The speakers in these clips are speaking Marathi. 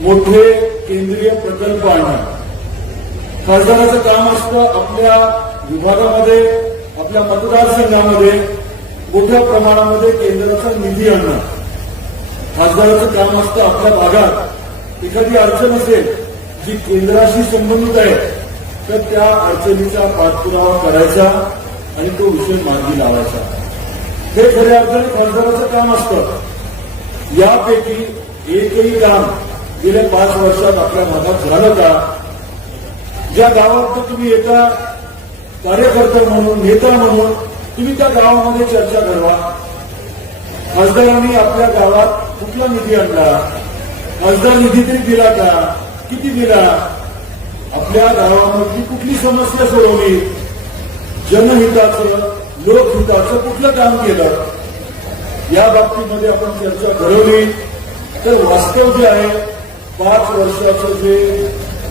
मोठे केंद्रीय प्रकल्प आणणं खासदाराचं काम असतं आपल्या विभागामध्ये आपल्या मतदारसंघामध्ये मोठ्या प्रमाणामध्ये केंद्राचा निधी आणणं. खासदाराचं काम असतं आपल्या भागात एखादी अडचण असेल जी केंद्राशी संबंधित आहे तर त्या अडचणीचा पाठपुरावा करायचा आणि तो विषय मार्गी लावायचा. हे खऱ्या अर्थाने खासदाराचं काम असतं. यापैकी एकही काम गेल्या पाच वर्षात आपल्या भागात झालं का? ज्या गावात तर तुम्ही एका कार्यकर्ता म्हणून नेता म्हणून तुम्ही त्या गावामध्ये चर्चा करवा खासदारांनी आपल्या गावात कुठला निधी आणला? खासदार निधी तरी दिला का? किती दिला? आपल्या गावामधली कुठली समस्या सोडवली? जनहिताचं लोकहिताचं कुठलं काम केलं? या बाबतीमध्ये आपण चर्चा घडवली. तर वास्तव जे आहे पाच वर्षाचं जे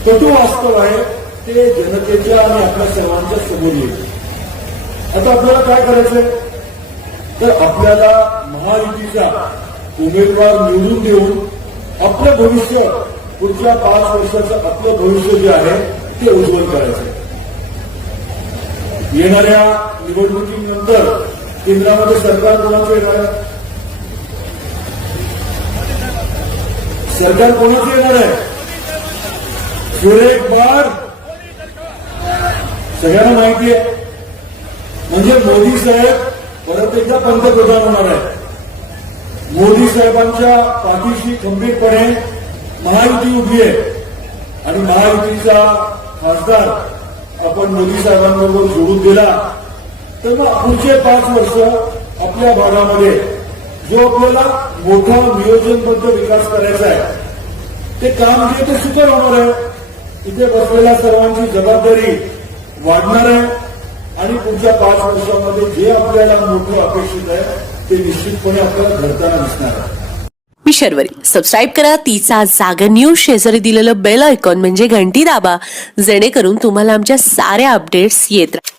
कटू वास्तव आहे ते जनतेच्या आणि आपल्या सर्वांच्या समोर येईल. आता आपल्याला काय करायचंय? तर आपल्याला महायुतीचा उमेदवार निवडून देऊन आपलं भविष्य पुढच्या पाच वर्षाचं आपलं भविष्य जे आहे ते उज्ज्वल करायचं येणाऱ्या निवडणुकीनंतर केंद्रामध्ये सरकार कोणाचं येणार? आहे सरकार कोणाचं येणार आहे? सुरेख बार सगळ्यांना माहिती आहे. म्हणजे मोदी साहेब परत एकदा पंतप्रधान होणार आहे मोदी साहेबांच्या पाठीशी खंबीरपणे महायुती उभी आहे. आणि महायुतीचा खासदार आपण मोदी साहेबांबरोबर जोडून दिला. तर मग पुढचे पाच वर्ष आपल्या भागामध्ये जो आपल्याला मोठा नियोजनबद्ध विकास करायचा आहे ते काम जे ते सुकर होणार आहे. इथे बसलेल्या सर्वांची जबाबदारी वाढणार आहे. आणि पुढच्या पाच वर्षामध्ये जे आपल्याला मोठं अपेक्षित आहे ते निश्चितपणे आपल्याला घडताना दिसणार आहे. मी शर्वरी. सबस्क्राईब करा. तिचा जागा न्यूज शेजारी दिलेलं बेल आयकॉन म्हणजे घंटी दाबा. जेणेकरून तुम्हाला आमच्या साऱ्या अपडेट्स येत राहतील